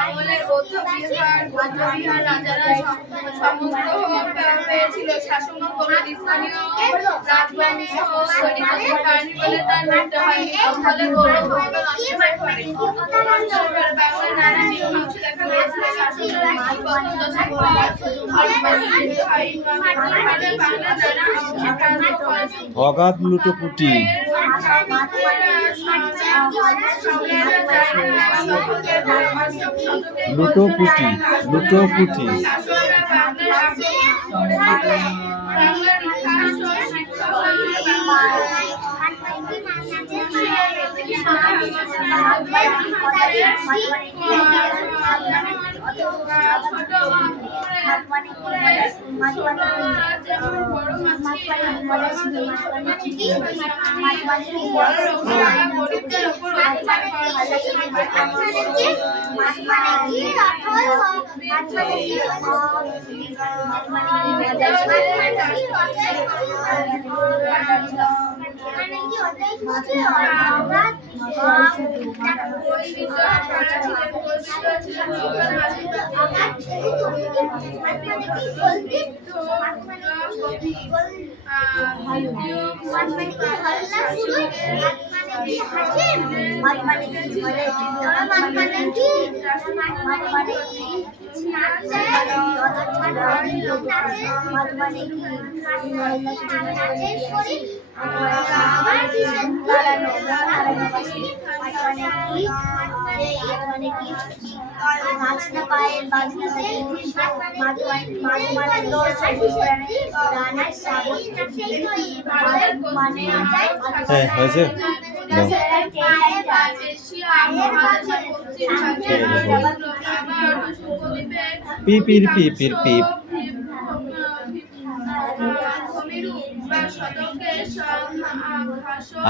আমলের বৌদ্ধ বিহার রাজারা সমস্ত পেয়েছিল। শাসন করার স্থানীয় রাজবংশ সৈনিকদের কারণে বলে তার মৃত্যু হয়নি। ফলে গৌরব নষ্ট হয়ে পড়ে। বাংলার নানা নিয়মাংশ দেখা গিয়েছিল। শাসনের প্রথম দশক পর অগাধ লুটোপুটি। লুটোপুটি লুটোপুটি হয়েছে। পিপির পিপির পিপ।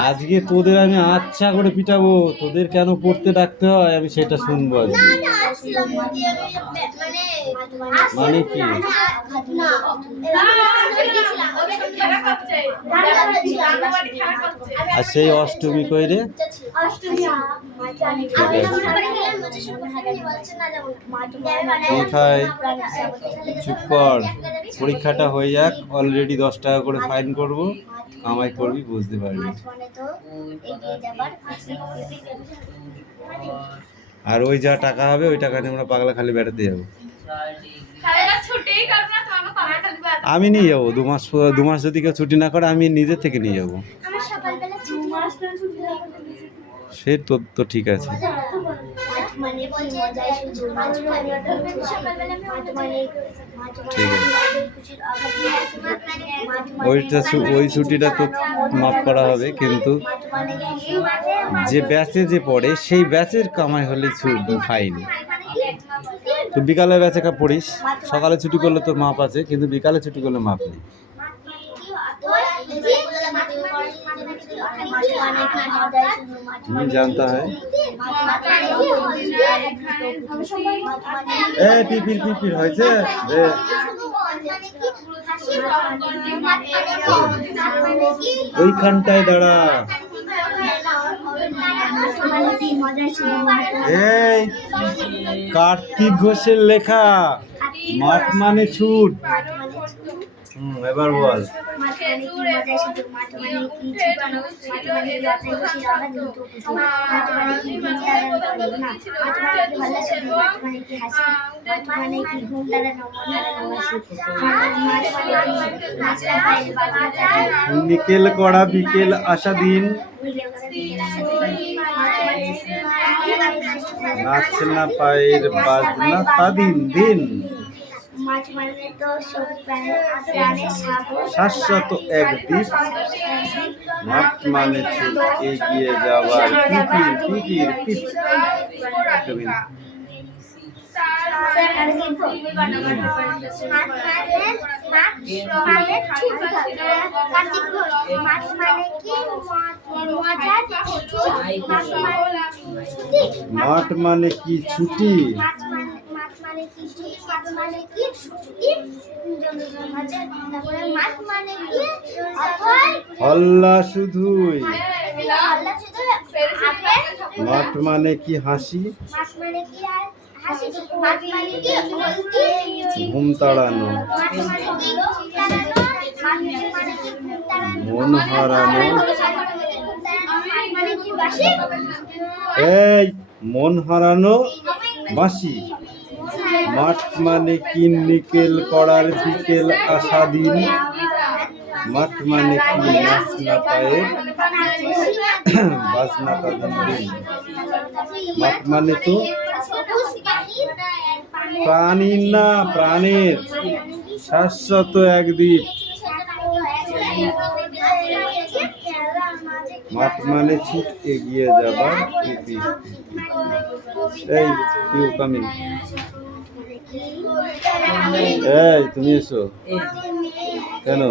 আজকে তোদের আমি আচ্ছা করে পিটাবো। তোদের কেন পড়তে ডাকতে হয় আমি সেটা শুনবো আজকে। মানে কি? আর সেই অষ্টমী কইরে চুপ কর। পরীক্ষাটা হয়ে যাক। অলরেডি 10 টাকা করে ফাইন করবো। কামাই করবি বুঝতে পারবি। আর ওই যা টাকা হবে ওই টাকা নিয়ে আমরা পাগলা খালি বেড়াতে যাবো। আমি নিয়ে যাবো। 2 মাস যদি কেউ ছুটি না করে আমি নিজের থেকে নিয়ে যাবো। সে তো ঠিক আছে। ঠিক আছে। ওই ছুটিটা তো মাফ করা হবে, কিন্তু যে ব্যাচে যে পড়ে সেই ব্যাচের কামাই হলে ফাইন। তো বিকালে ব্যাচে পড়িস, সকালে ছুটি করলে তোর মাপ আছে, কিন্তু বিকালে ছুটি করলে মাপ নেই। জানতে হয়। পিপির পিপির হয়েছে। ওইখানটায় দাঁড়া। এই কার্তিক ঘোষের লেখা মাঠ মানে ছুট। এবার বল। নিকেল করা বিকেল আসা দিন, নাচ না পায়ের বাজনা তা দিন দিন। শাশ্বত এক দ্বীপ, মাঠ মানে ছুট এগিয়ে যাওয়ার পিপির পিপির পিপ। মাঠ মানে কি ছুটি? হল্লা শুধুই মাঠ মানে কি হাসি, ঘুম তাড়ানো, মন হারানো। এই মন হারানো বাঁশি। মাঠ মানে কি নিকেল করার বিকেল আসা দিন। মাঠ মানে কি নাচ না পায়ে বাজনা তাদের দিন। মাঠ মানে তো প্রাণীর না প্রাণের শাশ্বত একদিন। মাঠ মানে ছুট এগিয়ে যাবার প্রীতি। এই ইউ কামিং। এই তুমি এসো কেন?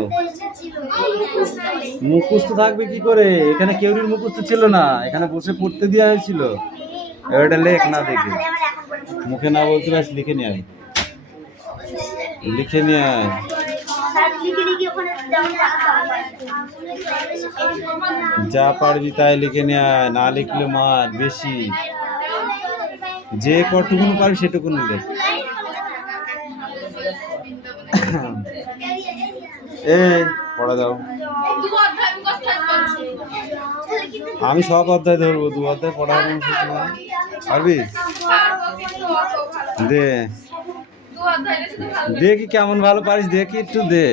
মুখস্থ থাকবে কি করে? এখানে কেউরির মুখস্থ ছিল না, এখানে বসে পড়তে দেওয়া হয়েছিল। এটা লেখ না দেখে, মুখে না বলতে পারিস লিখে নিয়ে আয়, লিখে নিয়ে আয়। যা পারবি তাই লিখে নিয়ে আয়, না লিখলে মার বেশি। যে কতটুকুন পারবি সেটুকুন লেখ। এই পড়া দাও। আমি সব অধ্যায় ধরবো, 2 অধ্যায় পড়া হবে পারবি? দে দেখি কেমন ভালো পারিস, দেখি একটু দে।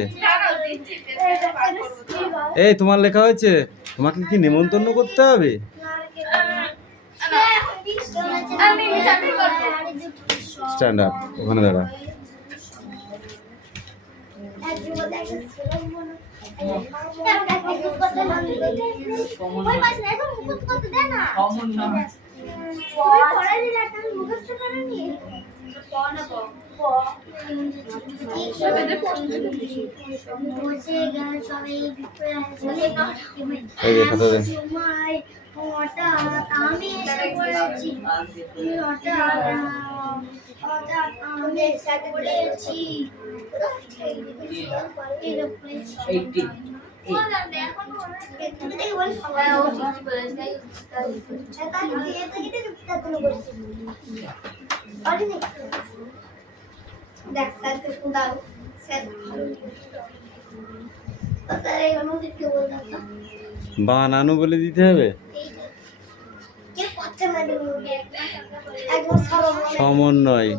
এই তোমার লেখা হয়েছে? তোমাকে কি নেমন্তন্ন করতে হবে? স্ট্যান্ড আপ, ওখানে দাঁড়া। বানানো বলে দিতে হবে। সমন্বয়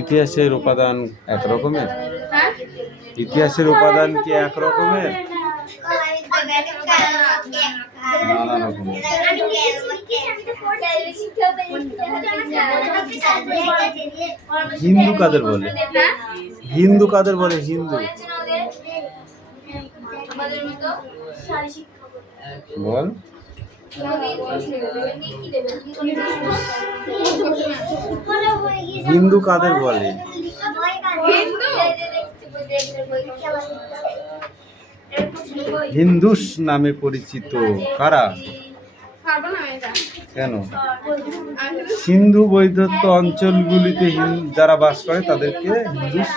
ইতিহাসের উপাদান এক রকমের? ইতিহাসের উপাদান কি এক রকমের? নানা রকমের। হিন্দু কাদের বলে? হিন্দু কাদের বলে? হিন্দু বল। হিন্দু কাদের বলে? হিন্দুস নামে পরিচিত কারা? কেন? সিন্ধু বৈধত্ব অঞ্চলগুলিতে যারা বাস করে তাদেরকে হিন্দুস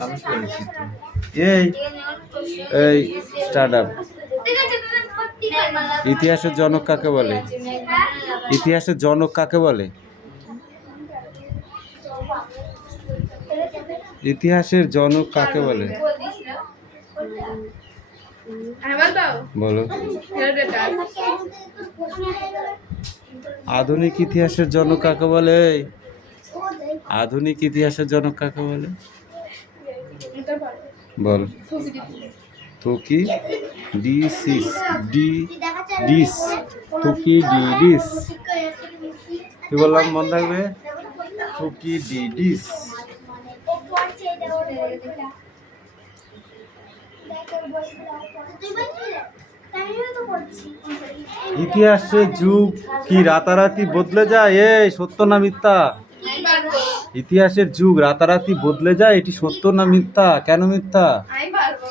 নামে পরিচিত। এই স্টার্ট আপ। ইতিহাসের জনক কাকে বলে? ইতিহাসের জনক কাকে বলে? ইতিহাসের জনক কাকে বলে? বলো। আধুনিক ইতিহাসের জনক কাকে বলে? আধুনিক ইতিহাসের জনক কাকে বলে? বল। তুকিডিডিস। তুকিডিডিস কি বললাম মনে থাকবে? তুকিডিডিস। ইতিহাসের যুগ কি রাতারাতি বদলে যায়? এই সত্য না মিথ্যা? ইতিহাসের যুগ রাতারাতি বদলে যায়, এটি সত্য না মিথ্যা? কেন মিথ্যা? আমি পারবো।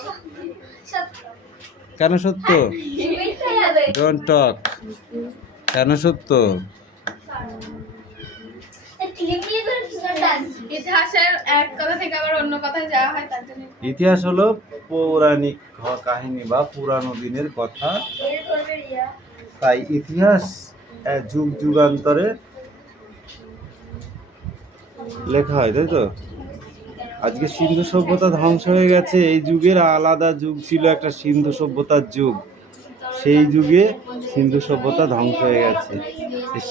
কেন সত্য? Don't talk. কেন সত্য? ইতিহাসের এক কথা থেকে আবার অন্য কথায় যাওয়া হয়, তার জন্য। ইতিহাস হলো পৌরাণিক কাহিনী বা পুরানো দিনের কথা, তাই ইতিহাস যুগ যুগান্তরে লেখা হয়, তাই তো? আজকে সিন্ধু সভ্যতা ধ্বংস হয়ে গেছে, এই যুগের আলাদা যুগ ছিল, একটা সিন্ধু সভ্যতার যুগ। সেই যুগে সিন্ধু সভ্যতা ধ্বংস হয়ে গেছে।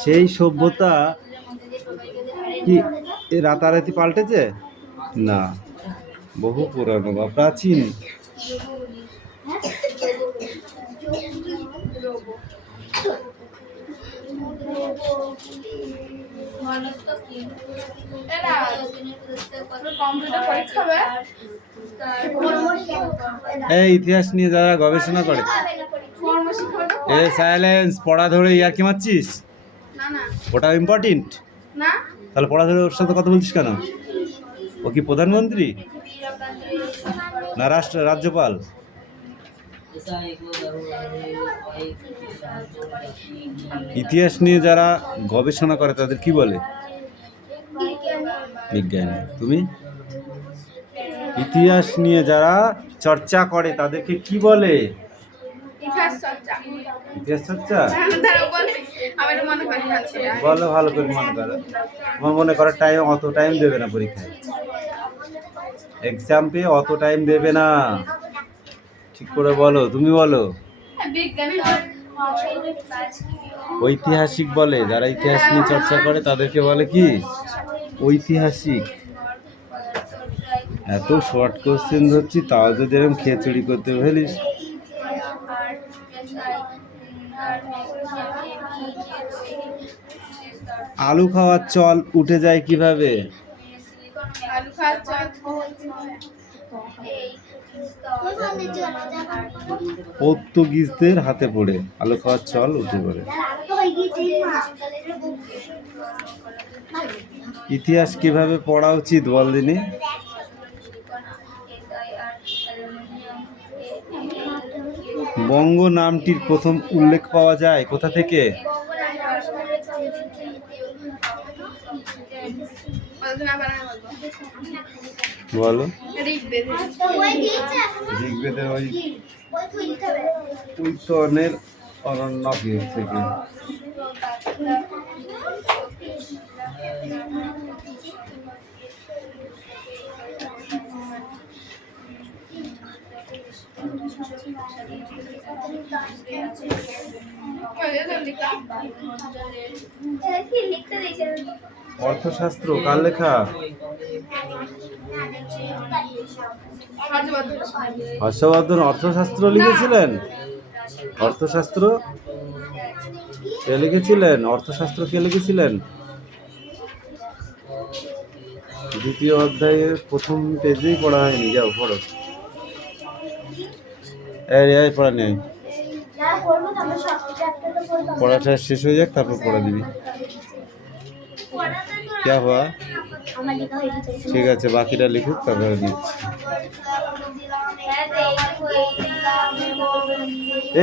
সেই সভ্যতা কি রাতারাতি পাল্টেছে? না, বহু পুরানো বা প্রাচীন। কম্পিউটার পরীক্ষা হবে। এই ইতিহাস নিয়ে যারা গবেষণা করে, এ সাইলেন্স, পড়া ধরে ইয়ার কি মারছিস? না না ওটা ইম্পর্টেন্ট। না, তাহলে পড়া ধরে ওর সাথে কথা বলছিস কেন? ও কি প্রধানমন্ত্রী না রাজ্যপাল? ইতিহাস নিয়ে যারা গবেষণা করে তাদের কি বলে? বিজ্ঞানী। তুমি? ইতিহাস নিয়ে যারা চর্চা করে তাদেরকে কি বলে? ইতিহাস চর্চা। ইতিহাস চর্চা। তারা বলে, আমি এটা মনে করি আছে। বলো, ভালো করে মনে করো। আমার মনে করো অত টাইম দেবে না পরীক্ষায়, এক্সাম পেয়ে অত টাইম দেবে না, ঠিক করে বলো। তুমি বলো। বিজ্ঞানী ঐতিহাসিক বলে, যারা ইতিহাস নিয়ে চর্চা করে তাদেরকে বলে কি? ঐতিহাসিক। এত শর্ট কোশ্চেন ধরছি, তাও যদি এরকম খিচুড়ি করতে ফেলিস। আলু খাওয়ার চল উঠে যায় কিভাবে? আলু খাওয়ার চল পর্তুগিজদের হাতে পড়ে আলু খাওয়ার চল উঠে পড়ে। ইতিহাস কিভাবে পড়া উচিত বল দিনি? বঙ্গ নামটির প্রথম উল্লেখ পাওয়া যায় কোথা থেকে? বলো। ঋগ্বেদের ওই উত্তরণের অরণ্যক থেকে। অর্থশাস্ত্র কার লেখা? হর্ষবর্ধন অর্থশাস্ত্র লিখেছিলেন। অর্থশাস্ত্র কে লিখেছিলেন? অর্থশাস্ত্র কে লিখেছিলেন? দ্বিতীয় অধ্যায়ের প্রথম পেজেই পড়া হয়নি, যাও পড়ো। এই পড়া নেই, পড়াটা শেষ হয়ে যাক তারপর পড়া দিবি। क्या हुआ? ঠিক আছে, বাকিটা লিখুক তারপরে দিচ্ছি।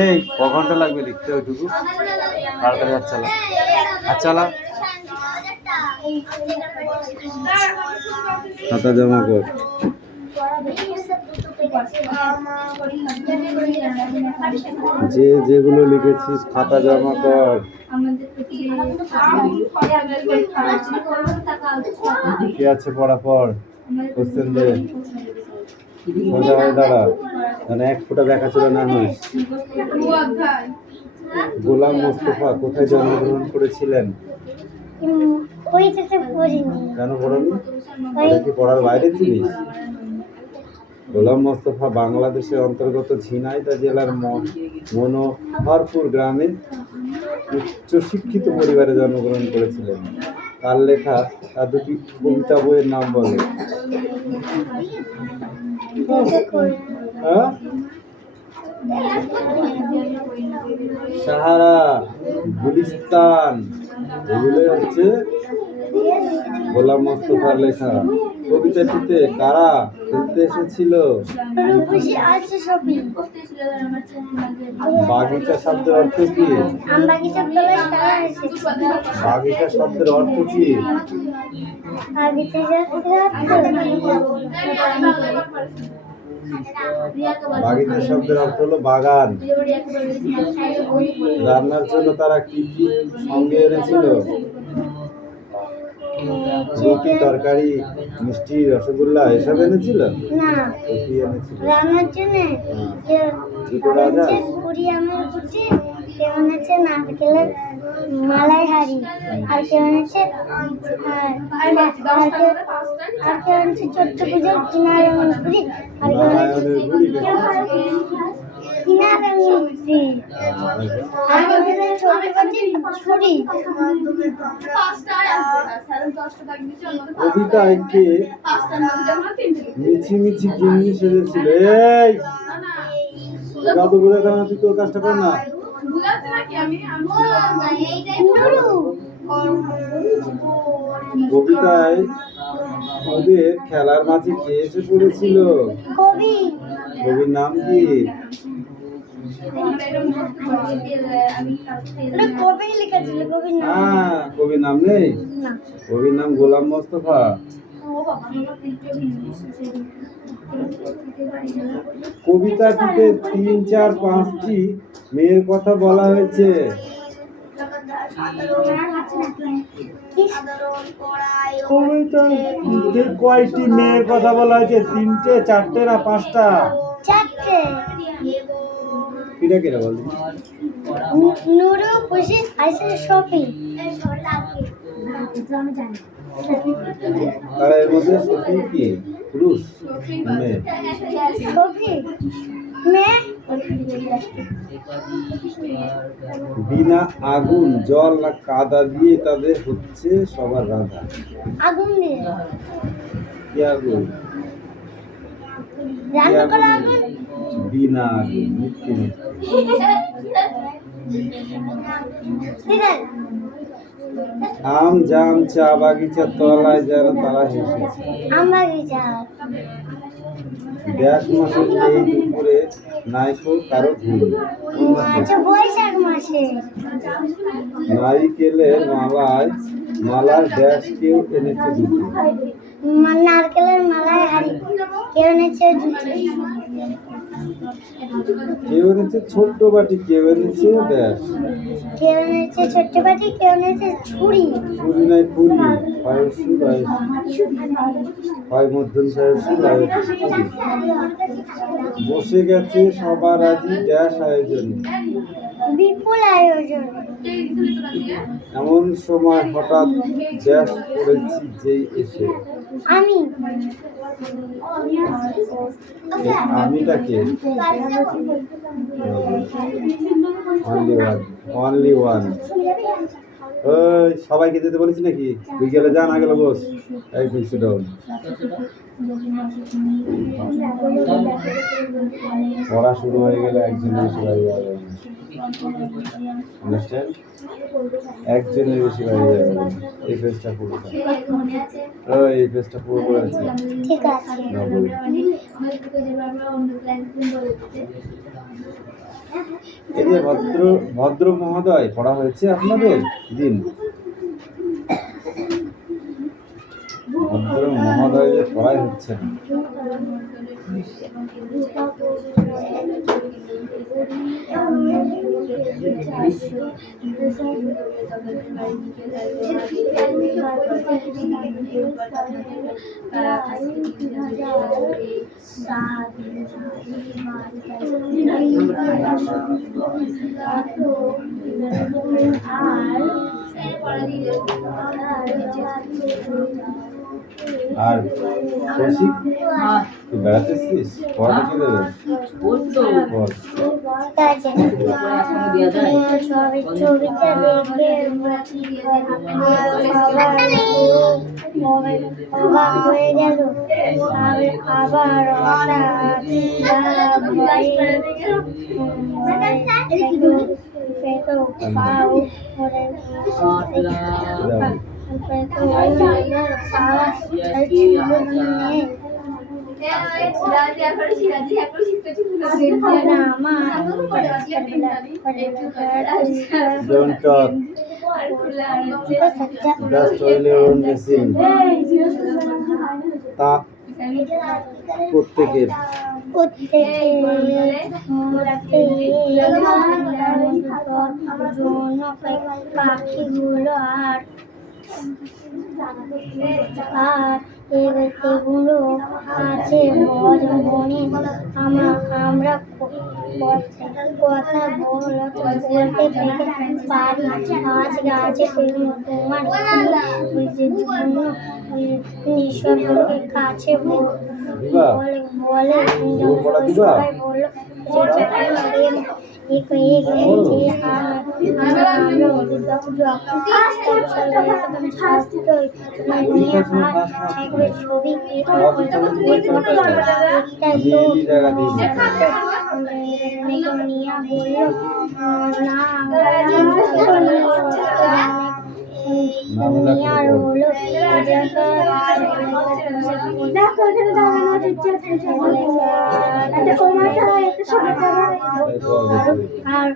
এই ক ঘন্টা লাগবে লিখতে ওইটুকু? তাড়াতাড়ি আচ্ছা খাতা জমা কর। যেগুলো লিখেছিস খাতা জমা কর। কি আছে পড়া পড়, কোশ্চেন দে, সোজা হয়ে দাঁড়া, মানে এক ফোঁটা দেখাশোনা না হয়। গোলাম মোস্তফা কোথায় জন্মগ্রহণ করেছিলেন? কেন পড়াবি? কি পড়ার বাইরে ছিলিস? গোলাম মোস্তফা বাংলাদেশের অন্তর্গত ঝিনাইদহ জেলার মনোহরপুর গ্রামে উচ্চশিক্ষিত পরিবারে জন্মগ্রহণ করেছিলেন। তার লেখা তার দুটি কবিতা বইয়ের নাম বলে। সাহারা, গুলিস্তান, এগুলো হচ্ছে গোলাম মোস্তফার লেখা। কবিতাটিতে কারা খেলতে এসেছিল? রূপসী আছে সবই। বাগিচা শব্দের অর্থ কি? আম বাগিচার তলায় তারা এসেছে। বাগিচা শব্দের অর্থ কি? বাগিচা বাগিচা শব্দের অর্থ হলো বাগান। রান্নার জন্য তারা কি কি সঙ্গে এনেছিল? রুটি, তরকারি, মিষ্টি, রসগোল্লা এসব এনেছিল? না, তো কি এনেছিল? রান্নার জন্য দুটো রাজা। কুড়ি আমের কুচি, কেউ এনেছে নারকেলের মালাই হাড়ি, আর কেউ এনেছে আর কেউ এনেছে ছোট্ট পুজোর কিনার কুড়ি, আর কেউ এনেছে কিনার কুড়ি, আর কেউ এনেছে ছোট্ট পাটির ছুরি। কবিতায় কে মিছি মিছি গিন্নি সেজেছিল? এই দাদু বুঝে দাও না, তুই তোর কাজটা কর না। কবিতায় ওদের খেলার মাঝে কে এসে পড়েছিল? কবি। কবির নাম কি? কবি লিখেছিল, কবির নাম হ্যাঁ, কবির নাম নেই। না। কবির নাম গোলাম মোস্তফা। কবিতাটিতে 3, 4, 5টি মেয়ের কথা বলা হয়েছে। কবিতাটিতে কয়টি মেয়ের কথা বলা হয়েছে? 3টে, 4টে না 5টা? 4টে। কিরা কিরা বল? নুরু, খুশি, আইসা, শফি। তারা এর মধ্যে সফি কি পুরুষ মেয়ে? শফি মেয়ে। বিনা আগুন, জল না কাদা দিয়ে তাদের হচ্ছে সবার রাধা? আগুন দিয়ে। কি আগুন? রান্না করা আগুন। বিনা আগুন, মিথ্যে মিথ্যে। দিদার। আম জাম চা বাগিচার তলায় যেন তারা হেসেছে। আম বাগিচা। ব্যাস মাসের এই দুপুরে নাইকো কারো ঘুম। কোন মাসে? আচ্ছা, বৈশাখ মাসে। নারিকেলের মালার ব্যাস কেউ এনেছে দুটো। নারকেলের মালাই হাড়ি, কেউ এনেছে জুতি। কেউ এনেছে ছোট্ট বাটি, কেউ এনেছে ব্যাস। কেউ এনেছে ছোট্ট বাটি, কেউ এনেছে ছুরি। ছুরি নাই ফুরি, পায়সী হয় মধ্যম সায়সী বসে গেছে সবার আজি ব্যাস আয়োজন। বিপুল আয়োজন। এমন সময় হঠাৎ ব্যাস করেছি যেই এসে। আমি। আমিটাকে অনলি ওয়ান। ওই সবাইকে যেতে বলেছি নাকি? বিকেলে যা, না গেলে বস। এই ফিক্স ডাউন। পড়া শুরু হয়ে গেলে একজনের বেশি বাড়ি যাবে। আন্ডারস্ট্যান্ড? একজনের বেশি বাড়ি যাবে। এই পেজটা পুরো, এই পেজটা পুরো করে আছে। ঠিক আছে। এই যে ভদ্র মহোদয় পড়া হয়েছে আপনাদের দিন। ভদ্র মহোদয়দের পড়াই হচ্ছে না। আর কৌশিক, তুই বেড়াতে এসছিস? পড়াটা কি দেবে? বল। ছবিটা দেখে অবাক হয়ে গেল। আবার Don't talk. Just oil your own machine. তা প্রত্যেকের পাখিগুলো আর এগুলো আছে মনে আমরা কথা বলতে পারি। আজ গাছে তোমার নিঃশব্দের কাছে বলে সবাই বললো ছবি নিয়া বললো না নিয়ার হলো আর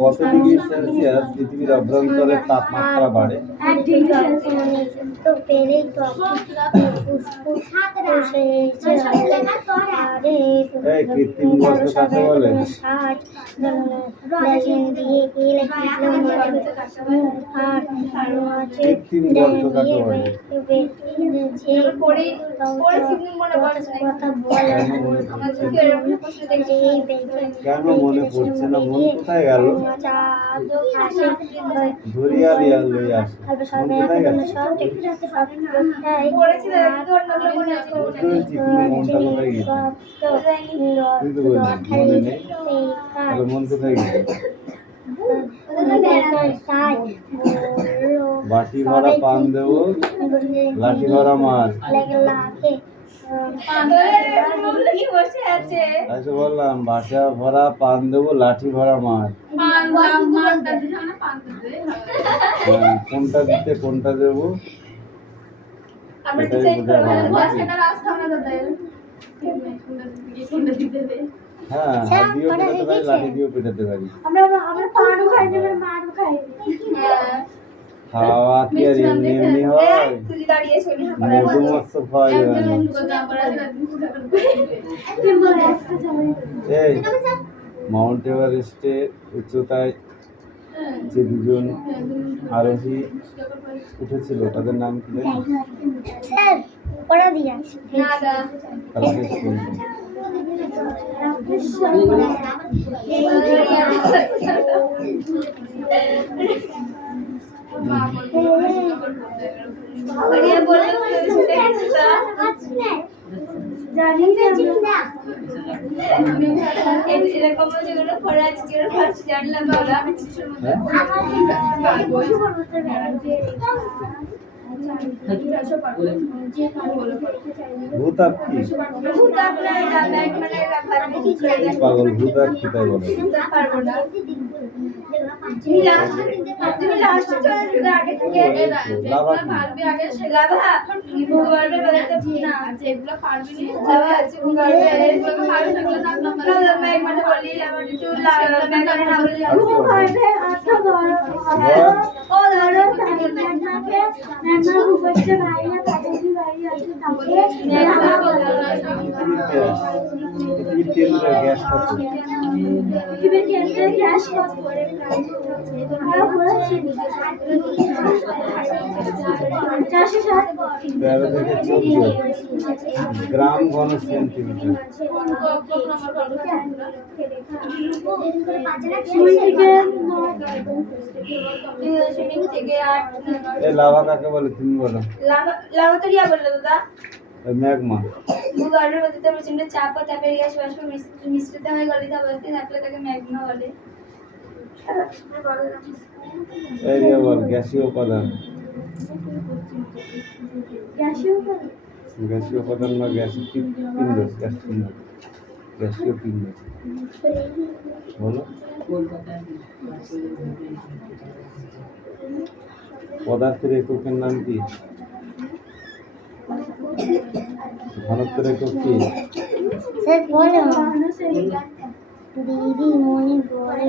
কত ডিগ্রি সেলসিয়াস পৃথিবীর অভ্যন্তরের তাপমাত্রা বাড়ে? তো পেলেই তো এই কৃত্রিম গর্ত কাকে বলে? কৃত্রিম গর্ত কাকে বলে? কেন মনে পড়ছে না? মন কোথায় গেল? ধরিয়া লিয়া লই আস। মন কোথায় গেল? মনটা কোথায় গেছে? তুই তো বললি মনে নেই। তাহলে মন কোথায় গেছে? বাটি ভরা পান দেবো, লাঠি ভরা মার। আচ্ছা বললাম বাটি ভরা পান দেবো, লাঠি ভরা মার। কোনটা দিতে কোনটা দেবো এটাই হ্যাঁ, হাত দিয়েও পেটাতে পারি, লাঠি দিয়েও পেটাতে পারি। খাওয়া কি আর এমনি এমনি হয়? মধুমৎস্য খাওয়া যাবে না। এই মাউন্ট এভারেস্টের উচ্চতায় যে দুজন আরোহী উঠেছিল তাদের নাম কি জানি? তাহলে শেষ করুন। ভূতাপ কি? পাগল ভূতাপ কি তাই বলে? গ্যাস 13 থেকে 14 গ্রাম ঘন সেন্টিমিটার। এই লাভা কাকে বলে তুমি বলো? লাভা তো রিয়া বললো দাদা। ম্যাগমা। ভূগর্ভের গতিতে প্রচন্ড চাপ ও তাপের গ্যাস বাষ্প মিশ্রিত হয়ে গলিত অবস্থায় থাকলে তাকে ম্যাগমা বলে। এই রিয়া বল গ্যাসীয় উপাদান। গ্যাসীয় উপাদান বা গ্যাসীয় পিণ্ড, গ্যাসীয় পিণ্ড বলো। পদার্থের এককের নাম কি? ঘনত্বের একক কি? স্যার বলো। দিদি মনি বলে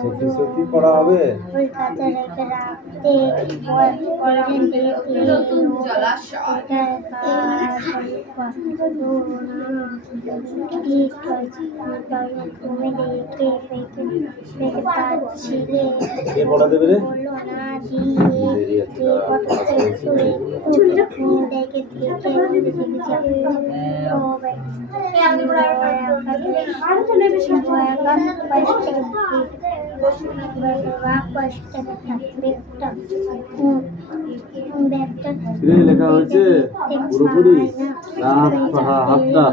সত্যি সত্যি পড়া হবে? কলকাতা রেখে রাখতে কে পড়া দেবে রে? লেখা হয়েছে পুরোপুরি হাতটা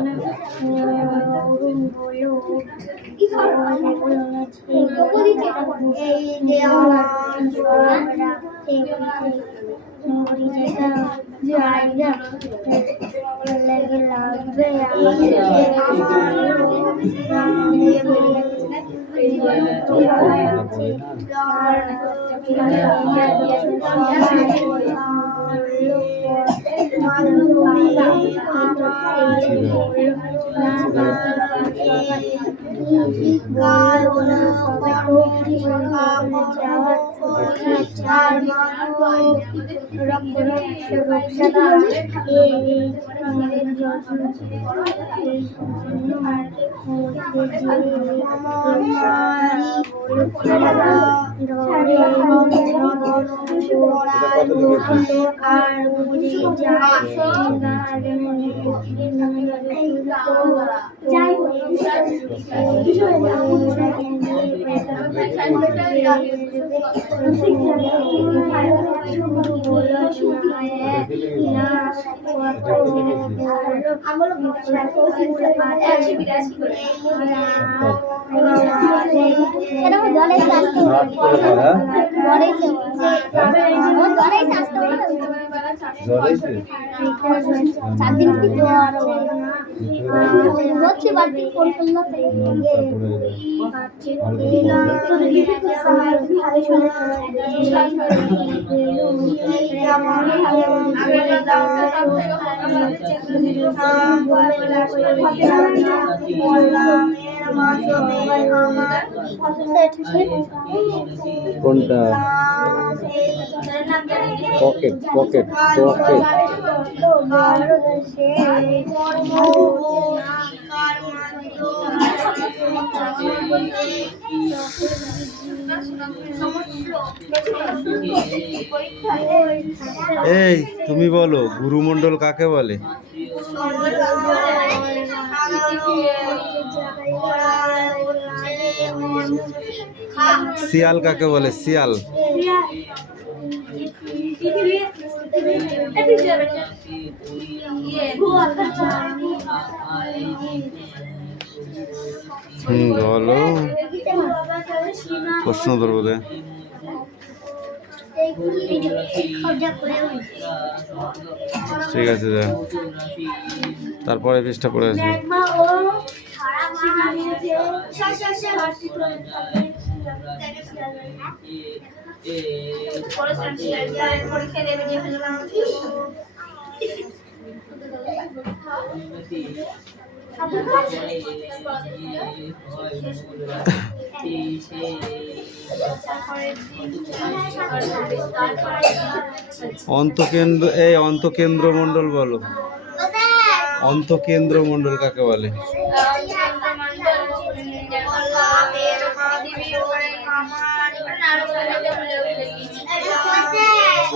কোনটা? পকেট পকেট পকেট এই তুমি বলো গুরুমণ্ডল কাকে বলে? শিয়াল কাকে বলে? শিয়াল বলো, প্রশ্ন ধরবো দে। ঠিক আছে যা, তারপরে পৃষ্ঠা পড়ে আসবে। অন্তকেন্দ্র, এই অন্তকেন্দ্র মণ্ডল বলো। অন্তকেন্দ্র মণ্ডল কাকে বলে?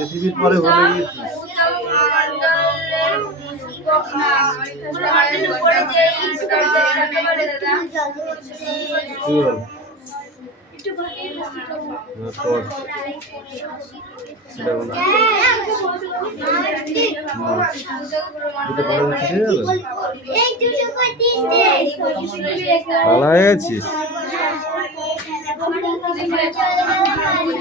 পৃথিবীর পরে ভুলে গিয়েছিস। উপরে যে স্তরটাকে বলে দাদা কি বল? না, পড়। সেটা বল। দুটো পড়ে গেছে, ঠিক আছে? এই দুটো করে তিনটে ভালো হয়ে গেছিস? হ্যাঁ